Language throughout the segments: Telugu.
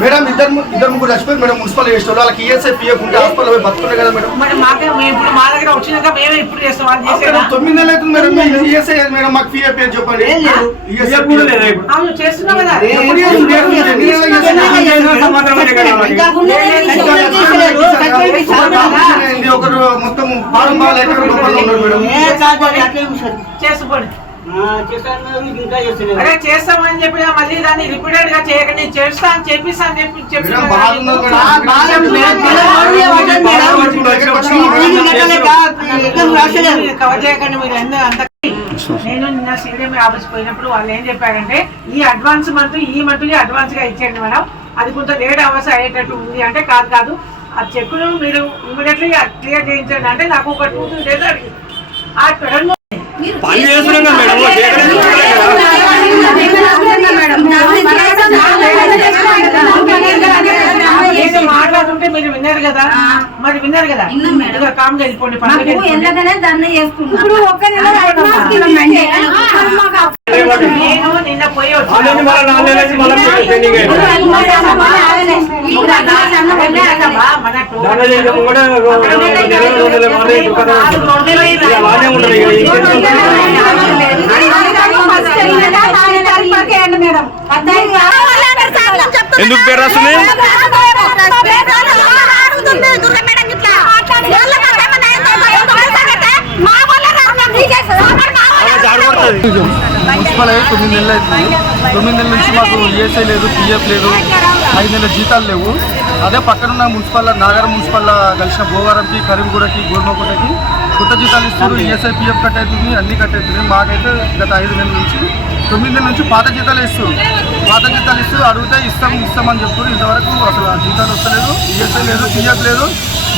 మేడం ఇద్దరు ముగ్గురు చచ్చిపోయి మేడం మున్సిపల్ చేసిన వాళ్ళకి ఈఎస్ఐ పిఎఫ్ ఉంటే హాస్పిటల్ పోయి బతుకున్నాయి కదా మేడం. మరి మాకే ఇప్పుడు మా దగ్గర వచ్చినాక మేమే ఇప్పుడు చేస్తాం. 9 నెలలు అవుతుంది మేడం. ఈఎస్ఐ మేడం మాకు పిఎఫ్ అని చెప్పండి. అవును చేస్తున్నాం కదా. ఒకరు మొత్తం ఫారం బాగా చేసుకోండి. అరే చేస్తామని చెప్పి మళ్ళీ దాన్ని రిపీటెడ్ గా చేయకండి. చేస్తా అని చెప్పిస్తా అని చెప్పి కవర్ చేయకండి మీరు అంత. నేను నిన్న సీడీఎం ఆఫీస్ పోయినప్పుడు వాళ్ళు ఏం చెప్పారంటే ఈ అడ్వాన్స్ మంత్ ఈ అడ్వాన్స్ గా ఇచ్చేయండి మేడం, అది కొంత లేట్ అవర్స్ అయ్యేటట్టు ఉంది అంటే కాదు ఆ చెక్కును మీరు ఇమీడియట్లీ క్లియర్ చేయించండి అంటే నాకు ఒక 2-3 days అడిగి మాట్లాడుతుంటే మీరు విన్నారు కదా, మరి విన్నారు కదా, కామ్గా వెళ్ళిపోండి. నేను నిన్న పోయి ఎందుకు పేరు రాస్తుంది? మున్సిపల్ అయ్యి 9 నెలలు అవుతుంది. 9 నెలల నుంచి మాకు ఈఎస్ఐ లేదు, పిఎఫ్ లేదు, 5 నెలల జీతాలు లేవు. అదే పక్కనున్న మున్సిపల్ నాగర్ మున్సిపల్ కలిసిన భోగారంకి, కరీంగూడకి, గోల్మకోటకి కొత్త జీతాలు ఇస్తారు. ఈఎస్ఐ పిఎఫ్ కట్ అవుతుంది, అన్ని కట్ అవుతుంది. మాకైతే గత 5 నెలల నుంచి 9 నెలల నుంచి పాత జీతాలు ఇస్తూ అడిగితే ఇస్తామని చెప్తారు. ఇంతవరకు అసలు ఆ జీతాలు వస్తలేదు, ఈఎస్ఐ లేదు, పిఎఫ్ లేదు.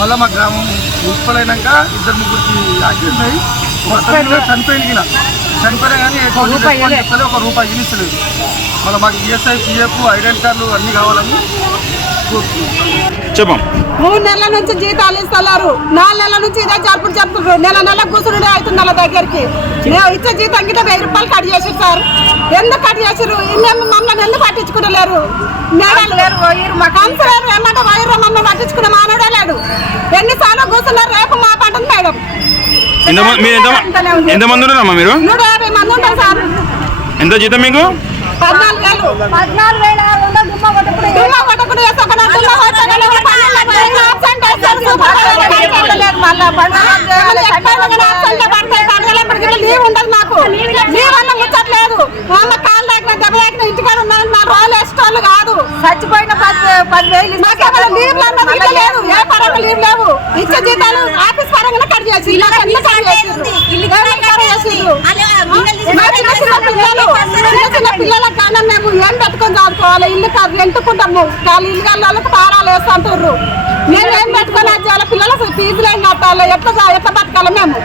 మళ్ళీ మా గ్రామం మున్సిపల్ అయినాక 2-3 యాక్సిడెంట్ అయ్యి చనిపోయినా కానీ ఒక రూపాయి ఇస్తలేదు. మళ్ళీ మాకు ఈఎస్ఐ, పిఎఫ్, ఐడెంటి కార్డులు అన్నీ కావాలని చెప్పం. 3 నెలల నుంచి జీతాలు ఇస్తున్నారు, 4 నెలల నుంచి ఇదే జరుపుతున్నారు. నెల కూర్చుని అవుతుంది వాళ్ళ దగ్గరికి. ఇచ్చే జీతం కింద 1000 రూపాయలు కట్ చేసారు సార్. ఎందుకు కట్ చేసారు? మమ్మల్ని ఎందుకు పట్టించుకుంటలేరు? కౌన్సిలర్ ఏమంటే వైరు మమ్మల్ని పట్టించుకున్న మానవుడే లేడు. ఎన్నిసార్లు కూర్చున్నారు? రేపు మా పంటది మేడం. ఎంతమంది ఉన్నారమ్మా మీరు? 150 మంది ఉంటారు సార్. ఎంత జీతం మీకు? 14,000 దుమ్మ కొట్టకుండా లీవ్ ఉండదు నాకు. లీవ్ వల్ల ముచ్చట్లేదు. మా కాలు దగ్గర దెబ్బ దగ్గర ఇంటికాడ ఉన్నాను. నా రోజులు వేసేటోళ్ళు కాదు. చచ్చిపోయిన 10,000 మాకేమైనా లీవ్ లేదు, ఏ పరంగా లీవ్ లేవు. ఇచ్చే జీతాలు ఆఫీస్ పరంగా కట్ చేసి చిన్న పిల్లలకు కానీ మేము ఏం పెట్టుకొని చదువుకోవాలి? ఇల్లు రెంటుకుంటాము, ఇల్లు వాళ్ళకి పారాలు వేస్తుంటారు. మేము ఏం పెట్టుకొని అది పిల్లల ఫీజులు ఏం కట్టాలి? ఎట్లా బతకాలి మేము?